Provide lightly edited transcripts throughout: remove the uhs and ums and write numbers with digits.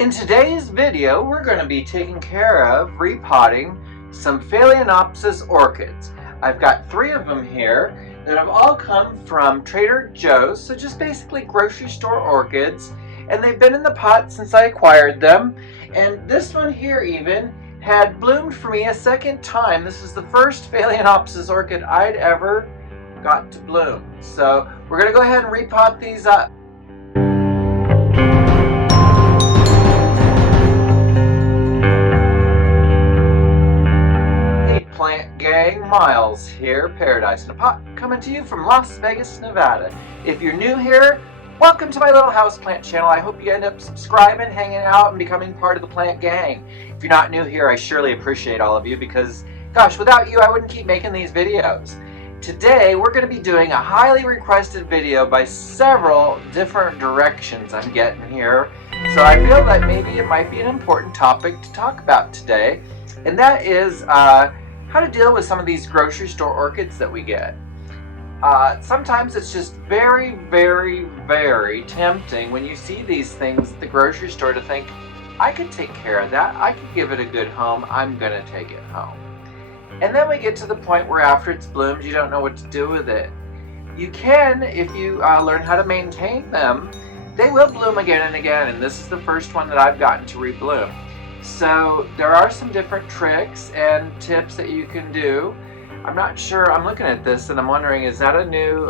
In today's video, we're going to be taking care of repotting some Phalaenopsis orchids. I've got 3 of them here that have all come from Trader Joe's, so just basically grocery store orchids, and they've been in the pot since I acquired them. And this one here even had bloomed for me a second time. This is the first Phalaenopsis orchid I'd ever got to bloom. So we're going to go ahead and repot these up. Plant gang, Miles here, Paradise in a Pot, coming to you from Las Vegas, Nevada. If you're new here, welcome to my little houseplant channel. I hope you end up subscribing, hanging out, and becoming part of the plant gang. If you're not new here, I surely appreciate all of you because, gosh, without you, I wouldn't keep making these videos. Today, we're going to be doing a highly requested video by several different directions I'm getting here. So I feel that maybe it might be an important topic to talk about today, and that is how to deal with some of these grocery store orchids that we get. Sometimes it's just very, very, very tempting when you see these things at the grocery store to think, I could take care of that, I could give it a good home, I'm gonna take it home. And then we get to the point where after it's bloomed, you don't know what to do with it. You can, if you learn how to maintain them, they will bloom again and again, and this is the first one that I've gotten to rebloom. So there are some different tricks and tips that you can do. I'm not sure, I'm looking at this and I'm wondering, is that a new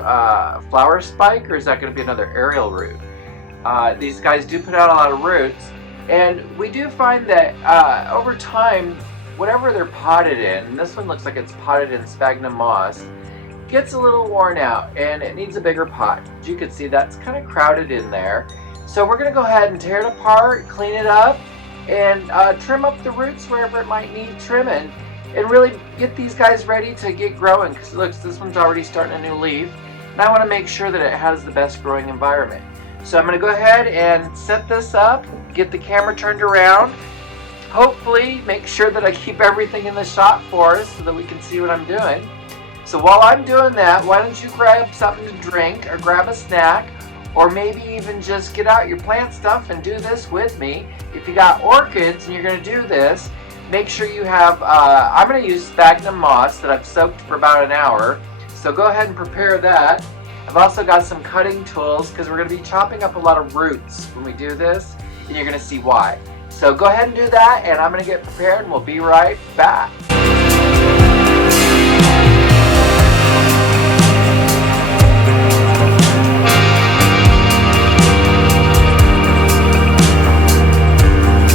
flower spike or is that going to be another aerial root? These guys do put out a lot of roots, and we do find that over time, whatever they're potted in, and this one looks like it's potted in sphagnum moss, gets a little worn out and it needs a bigger pot. As you can see, that's kind of crowded in there. So we're going to go ahead and tear it apart, clean it up, and trim up the roots wherever it might need trimming, and really get these guys ready to get growing, because look, this one's already starting a new leaf, and I want to make sure that it has the best growing environment. So I'm going to go ahead and set this up, get the camera turned around, hopefully make sure that I keep everything in the shot for us so that we can see what I'm doing. So while I'm doing that, why don't you grab something to drink or grab a snack, or maybe even just get out your plant stuff and do this with me. If you got orchids and you're going to do this, make sure you have, I'm going to use sphagnum moss that I've soaked for about an hour. So go ahead and prepare that. I've also got some cutting tools because we're going to be chopping up a lot of roots when we do this, and you're going to see why. So go ahead and do that, and I'm going to get prepared and we'll be right back.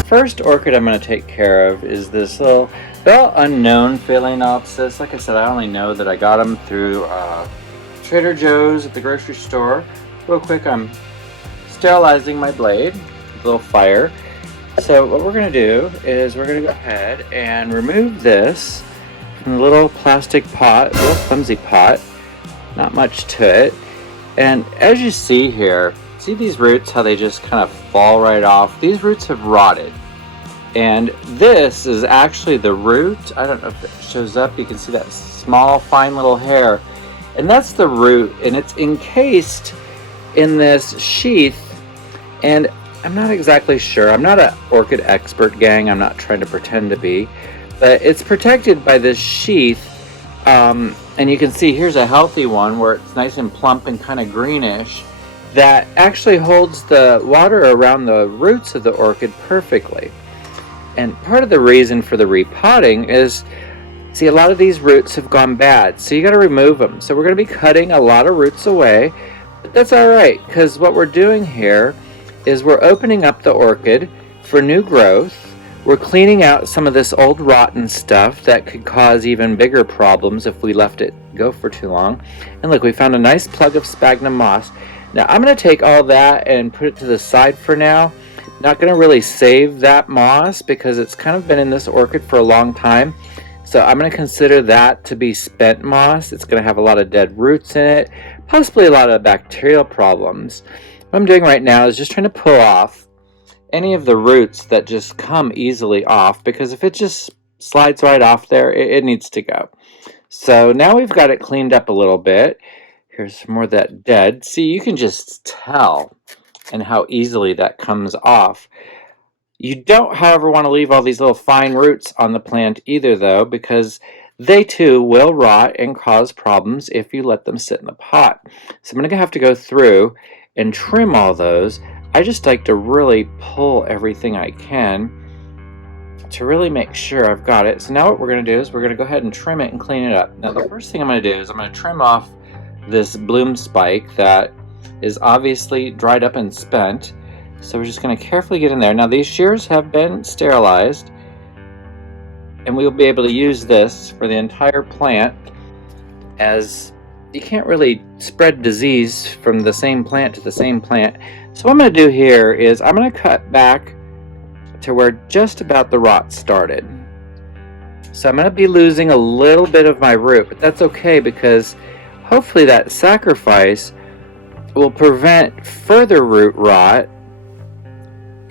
First orchid I'm going to take care of is this little, well, unknown Phalaenopsis. Like I said, I only know that I got them through Trader Joe's at the grocery store. Real quick, I'm sterilizing my blade with a little fire. So what we're going to do is we're going to go ahead and remove this from the little plastic pot, a little flimsy pot, not much to it. And as you see here, see these roots, how they just kind of fall right off? These roots have rotted. And this is actually the root. I don't know if it shows up. You can see that small, fine little hair. And that's the root, and it's encased in this sheath. And I'm not exactly sure. I'm not an orchid expert, gang. I'm not trying to pretend to be. But it's protected by this sheath. And you can see here's a healthy one where it's nice and plump and kind of greenish, that actually holds the water around the roots of the orchid perfectly. And part of the reason for the repotting is, see, a lot of these roots have gone bad, so you got to remove them. So we're going to be cutting a lot of roots away, but that's all right, because what we're doing here is we're opening up the orchid for new growth. We're cleaning out some of this old rotten stuff that could cause even bigger problems if we left it go for too long. And look, we found a nice plug of sphagnum moss. Now I'm going to take all that and put it to the side for now. Not going to really save that moss because it's kind of been in this orchid for a long time. So I'm going to consider that to be spent moss. It's going to have a lot of dead roots in it, possibly a lot of bacterial problems. What I'm doing right now is just trying to pull off any of the roots that just come easily off, because if it just slides right off there, it needs to go. So now we've got it cleaned up a little bit. Here's some more of that dead. See, you can just tell and how easily that comes off. You don't, however, want to leave all these little fine roots on the plant either, though, because they too will rot and cause problems if you let them sit in the pot. So I'm going to have to go through and trim all those. I just like to really pull everything I can to really make sure I've got it. So now what we're going to do is we're going to go ahead and trim it and clean it up. Now the first thing I'm going to do is I'm going to trim off this bloom spike that is obviously dried up and spent. So we're just going to carefully get in there. Now these shears have been sterilized, and we'll be able to use this for the entire plant, as you can't really spread disease from the same plant to the same plant. So what I'm going to do here is I'm going to cut back to where just about the rot started. So I'm going to be losing a little bit of my root, but that's okay, because hopefully that sacrifice will prevent further root rot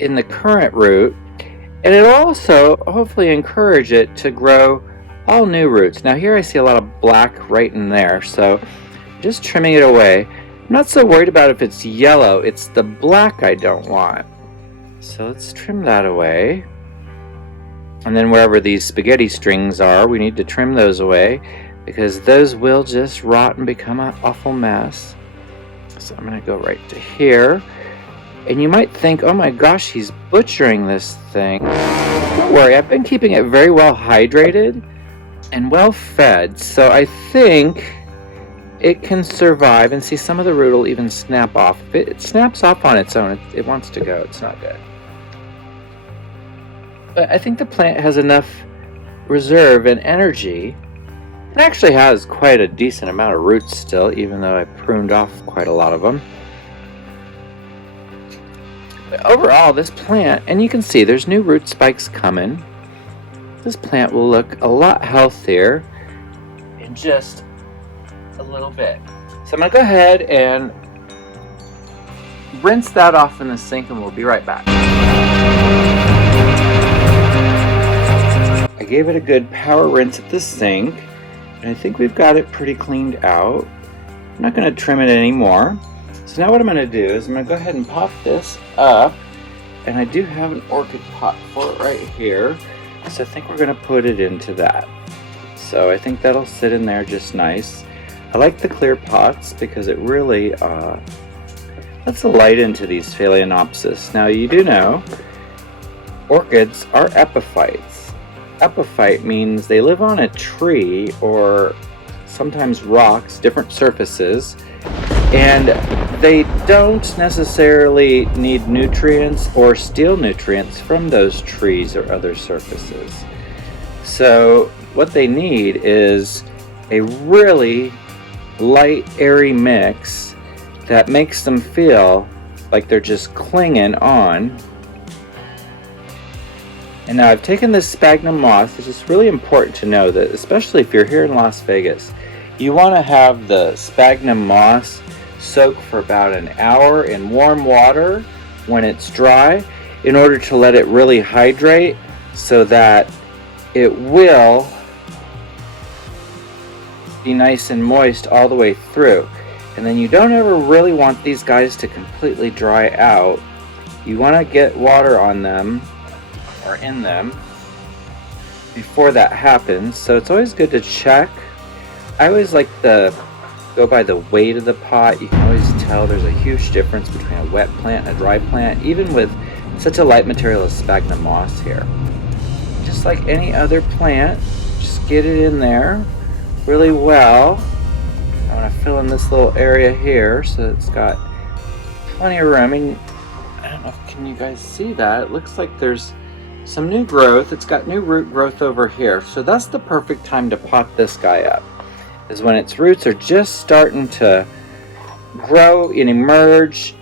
in the current root, and it'll also hopefully encourage it to grow all new roots. Now here I see a lot of black right in there, so just trimming it away. I'm not so worried about if it's yellow, it's the black I don't want. So let's trim that away. And then wherever these spaghetti strings are, we need to trim those away, because those will just rot and become an awful mess. So I'm going to go right to here. And you might think, oh my gosh, he's butchering this thing. Don't worry, I've been keeping it very well hydrated and well fed, so I think it can survive. And see, some of the root will even snap off. If it snaps off on its own, it wants to go. It's not good. But I think the plant has enough reserve and energy. It actually has quite a decent amount of roots still, even though I pruned off quite a lot of them. Overall, this plant, and you can see there's new root spikes coming. This plant will look a lot healthier in just a little bit. So I'm going to go ahead and rinse that off in the sink, and we'll be right back. I gave it a good power rinse at the sink, and I think we've got it pretty cleaned out. I'm not going to trim it anymore. So now what I'm going to do is I'm going to go ahead and pop this up, and I do have an orchid pot for it right here, so I think we're going to put it into that. So I think that'll sit in there just nice. I like the clear pots because it really lets the light into these Phalaenopsis. Now you do know orchids are epiphytes. Epiphyte means they live on a tree or sometimes rocks, different surfaces, and they don't necessarily need nutrients or steal nutrients from those trees or other surfaces. So what they need is a really light, airy mix that makes them feel like they're just clinging on. And now I've taken this sphagnum moss. It's just really important to know that, especially if you're here in Las Vegas, you want to have the sphagnum moss soak for about an hour in warm water when it's dry, in order to let it really hydrate, so that it will be nice and moist all the way through. And then you don't ever really want these guys to completely dry out. You want to get water on them or in them before that happens, so it's always good to check. I always like to go by the weight of the pot. You can always tell there's a huge difference between a wet plant and a dry plant, even with such a light material as sphagnum moss here. Just like any other plant, just get it in there really well. I want to fill in this little area here so it's got plenty of room. I mean, I don't know if can you guys see that. It looks like there's some new growth. It's got new root growth over here. So that's the perfect time to pot this guy up, is when its roots are just starting to grow and emerge,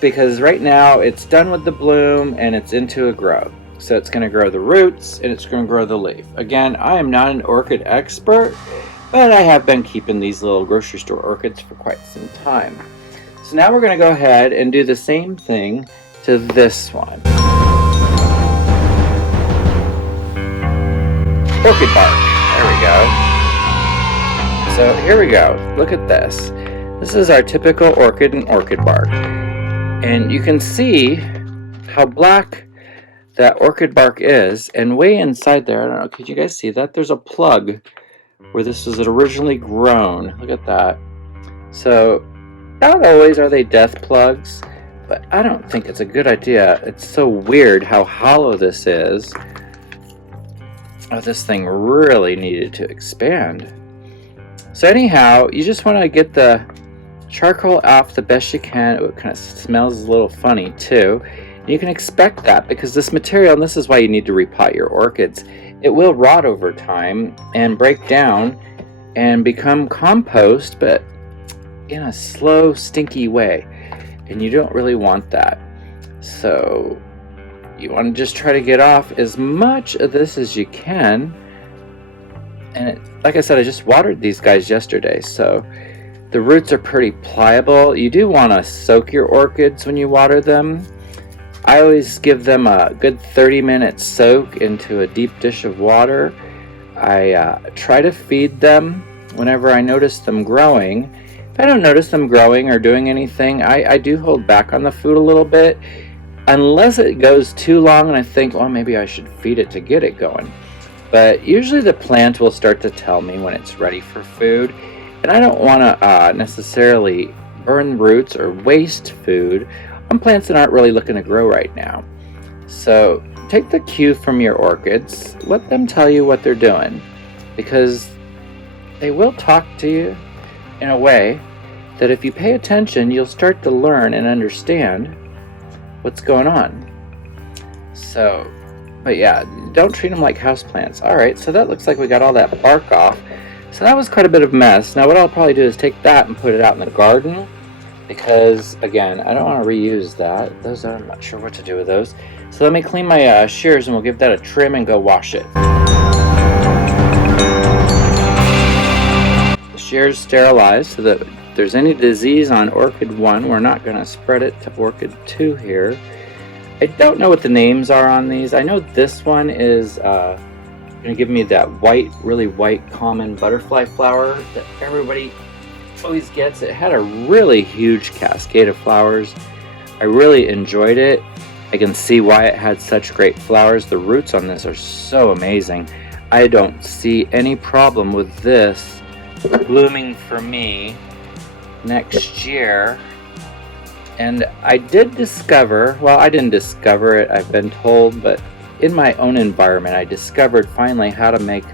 because right now it's done with the bloom and it's into a growth. So it's going to grow the roots and it's going to grow the leaf. Again, I am not an orchid expert, but I have been keeping these little grocery store orchids for quite some time. So now we're going to go ahead and do the same thing to this one. Orchid bark. There we go. So here we go. Look at this. This is our typical orchid and orchid bark. And you can see how black that orchid bark is, and way inside there, I don't know, could you guys see that? There's a plug where this was originally grown. Look at that. So, not always are they death plugs, but I don't think it's a good idea. It's so weird how hollow this is. Oh, this thing really needed to expand. So anyhow, you just want to get the charcoal off the best you can. It kind of smells a little funny too. You can expect that because this material, and this is why you need to repot your orchids, it will rot over time and break down and become compost, but in a slow, stinky way. And you don't really want that. So you want to just try to get off as much of this as you can. And like I said, I just watered these guys yesterday, so the roots are pretty pliable. You do want to soak your orchids when you water them. I always give them a good 30-minute soak into a deep dish of water. I try to feed them whenever I notice them growing. If I don't notice them growing or doing anything, I do hold back on the food a little bit, unless it goes too long and I think, well, maybe I should feed it to get it going. But usually the plant will start to tell me when it's ready for food, and I don't want to necessarily burn roots or waste food on plants that aren't really looking to grow right now. So take the cue from your orchids, let them tell you what they're doing, because they will talk to you in a way that if you pay attention, you'll start to learn and understand what's going on. So, but yeah, don't treat them like houseplants. Alright, so that looks like we got all that bark off. So that was quite a bit of mess. Now what I'll probably do is take that and put it out in the garden, because again, I don't want to reuse that. Those, I'm not sure what to do with those. So let me clean my shears and we'll give that a trim and go wash it. The shears sterilized so that if there's any disease on orchid 1, we're not going to spread it to orchid 2 here. I don't know what the names are on these. I know this one is going to give me that white, really white common butterfly flower that everybody always gets. It had a really huge cascade of flowers. I really enjoyed it. I can see why it had such great flowers. The roots on this are so amazing. I don't see any problem with this blooming for me next year. And I did discover, well, I didn't discover it, I've been told, but in my own environment I discovered finally how to make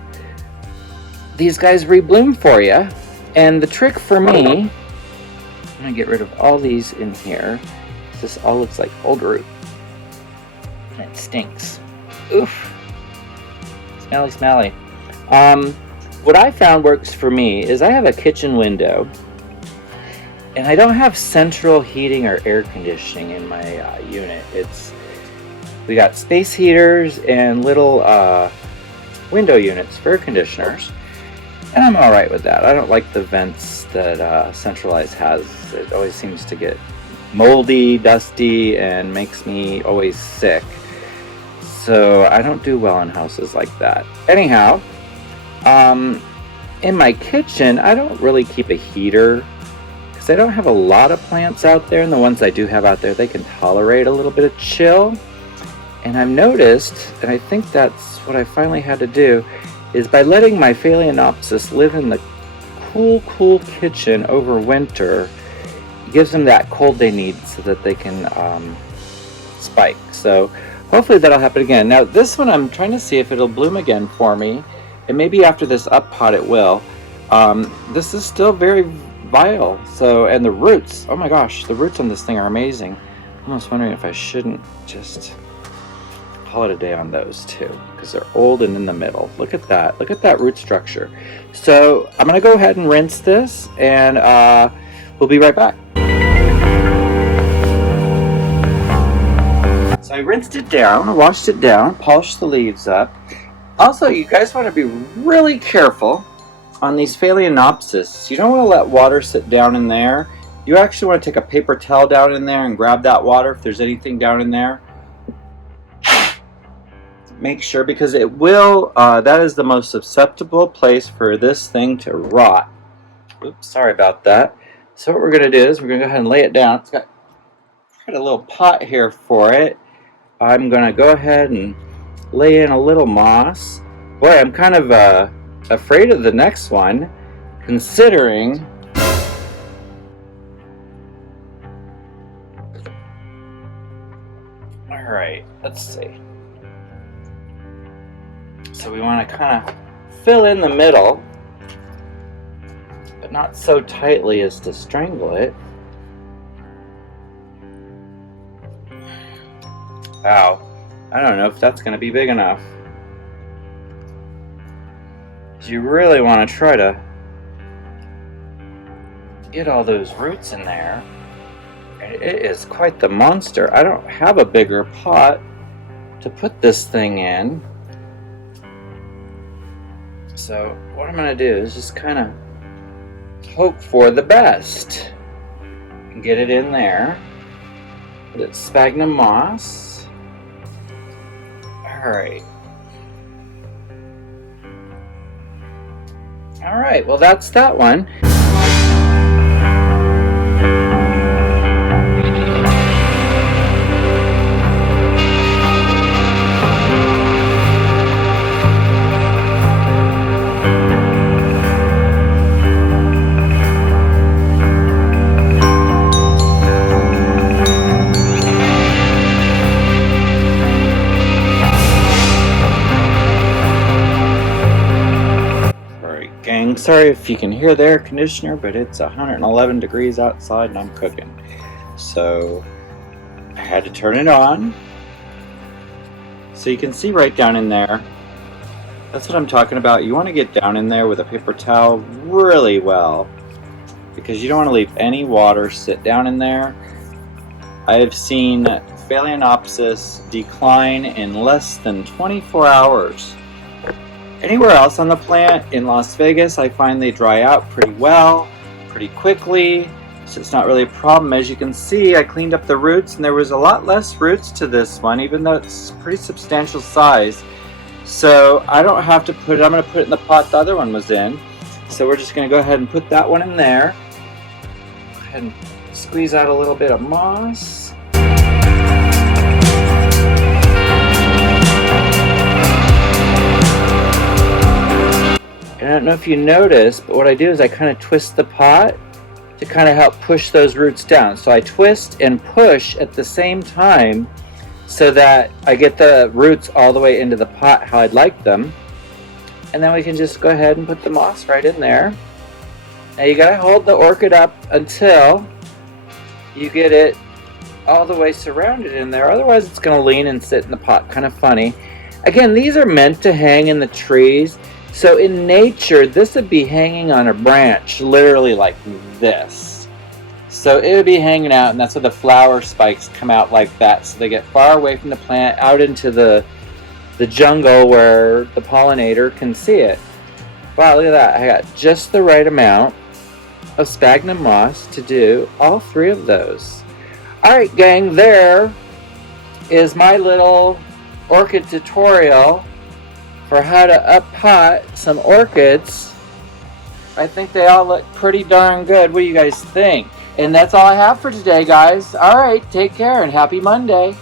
these guys rebloom for you. And the trick for me, I'm going to get rid of all these in here. This all looks like old root. And it stinks. Oof. Smelly, smelly. What I found works for me is I have a kitchen window. And I don't have central heating or air conditioning in my unit. We got space heaters and little window units for air conditioners. And I'm alright with that. I don't like the vents that Centralized has. It always seems to get moldy, dusty, and makes me always sick. So I don't do well in houses like that. Anyhow, in my kitchen, I don't really keep a heater because I don't have a lot of plants out there, and the ones I do have out there, they can tolerate a little bit of chill. And I've noticed, and I think that's what I finally had to do, is by letting my Phalaenopsis live in the cool kitchen over winter, it gives them that cold they need so that they can spike. So hopefully that'll happen again. Now this one I'm trying to see if it'll bloom again for me, and maybe after this up pot it will. This is still very vile. So, and the roots, oh my gosh, the roots on this thing are amazing. I'm almost wondering if I shouldn't just call it a day on those too, because they're old and in the middle. Look at that root structure. So I'm gonna go ahead and rinse this, and we'll be right back. So I rinsed it down, washed it down, polished the leaves up. Also, you guys want to be really careful on these Phalaenopsis. You don't want to let water sit down in there. You actually want to take a paper towel down in there and grab that water if there's anything down in there. Make sure, because it will, that is the most susceptible place for this thing to rot. Oops, sorry about that. So what we're going to do is we're going to go ahead and lay it down. It's got a little pot here for it. I'm going to go ahead and lay in a little moss. Boy, I'm kind of afraid of the next one, considering Alright, let's see. So we want to kind of fill in the middle, but not so tightly as to strangle it. Wow, I don't know if that's going to be big enough. You really want to try to get all those roots in there. It is quite the monster. I don't have a bigger pot to put this thing in. So what I'm going to do is just kind of hope for the best. And get it in there. With its sphagnum moss. Alright. Alright, well that's that one. Sorry if you can hear the air conditioner, but it's 111 degrees outside and I'm cooking. So I had to turn it on. So you can see right down in there. That's what I'm talking about. You want to get down in there with a paper towel really well, because you don't want to leave any water sit down in there. I have seen Phalaenopsis decline in less than 24 hours. Anywhere else on the plant in Las Vegas, I find they dry out pretty well, pretty quickly, so it's not really a problem. As you can see, I cleaned up the roots and there was a lot less roots to this one, even though it's pretty substantial size. So I don't have to put it, I'm going to put it in the pot the other one was in. So we're just going to go ahead and put that one in there. Go ahead and squeeze out a little bit of moss. And I don't know if you noticed, but what I do is I kind of twist the pot to kind of help push those roots down. So I twist and push at the same time so that I get the roots all the way into the pot how I'd like them. And then we can just go ahead and put the moss right in there. Now you gotta hold the orchid up until you get it all the way surrounded in there. Otherwise it's gonna lean and sit in the pot, kind of funny. Again, these are meant to hang in the trees. So in nature, this would be hanging on a branch, literally like this. So it would be hanging out, and that's why the flower spikes come out like that. So they get far away from the plant, out into the jungle where the pollinator can see it. Wow, look at that. I got just the right amount of sphagnum moss to do all three of those. Alright gang, there is my little orchid tutorial for how to up-pot some orchids. I think they all look pretty darn good. What do you guys think? And that's all I have for today, guys. Alright, take care and happy Monday.